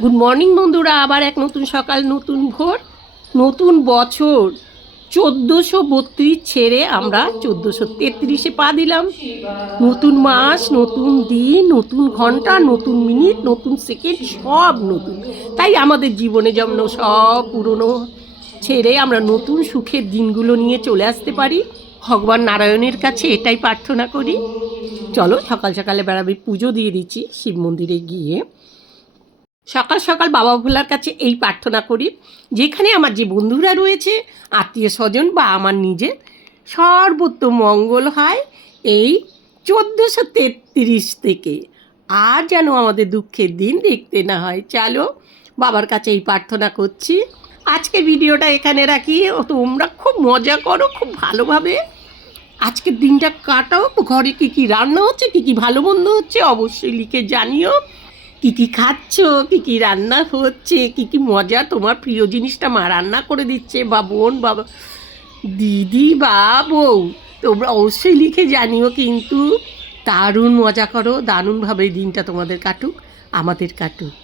Good morning বন্ধুরা, আবার এক নতুন সকাল, নতুন ভোর, নতুন বছর। 1432 ছেড়ে আমরা 1433-এ পা দিলাম। নতুন মাস, নতুন দিন, নতুন ঘন্টা, নতুন মিনিট, নতুন সেকেন্ড, সব নতুন। তাই আমাদের জীবনে যেমন সব পুরনো ছেড়ে আমরা নতুন সুখের দিনগুলো নিয়ে চলে আসতে পারি। ভগবান নারায়ণের কাছে এটাই প্রার্থনা করি। চলো সকাল সকালে বেড়াবি, পুজো দিয়ে দিচ্ছি শিব মন্দিরে গিয়ে। সকাল সকাল বাবা ভোলার কাছে এই প্রার্থনা করি, যেখানে আমার যে বন্ধুরা রয়েছে, আত্মীয় স্বজন বা আমার নিজের, সর্বত্র মঙ্গল হয় এই 1433 থেকে। আর যেন আমাদের দুঃখের দিন দেখতে না হয়। চলো বাবার কাছে এই প্রার্থনা করছি। আজকে ভিডিওটা এখানে রাখি। তোমরা খুব মজা করো, খুব ভালোভাবে আজকের দিনটা কাটাও। ঘরে কী কী রান্না হচ্ছে, কী কী ভালো মন্দ হচ্ছে, অবশ্যই লিখে জানিও। কী কী খাচ্ছ, কী কী রান্না হচ্ছে, কী কী মজা, তোমার প্রিয় জিনিসটা মা রান্না করে দিচ্ছে, বা বোন, বা দিদি, বা বউ, তোমরা অবশ্যই লিখে জানিও। কিন্তু দারুণ মজা করো, দারুণভাবে দিনটা তোমাদের কাটুক, আমাদের কাটুক।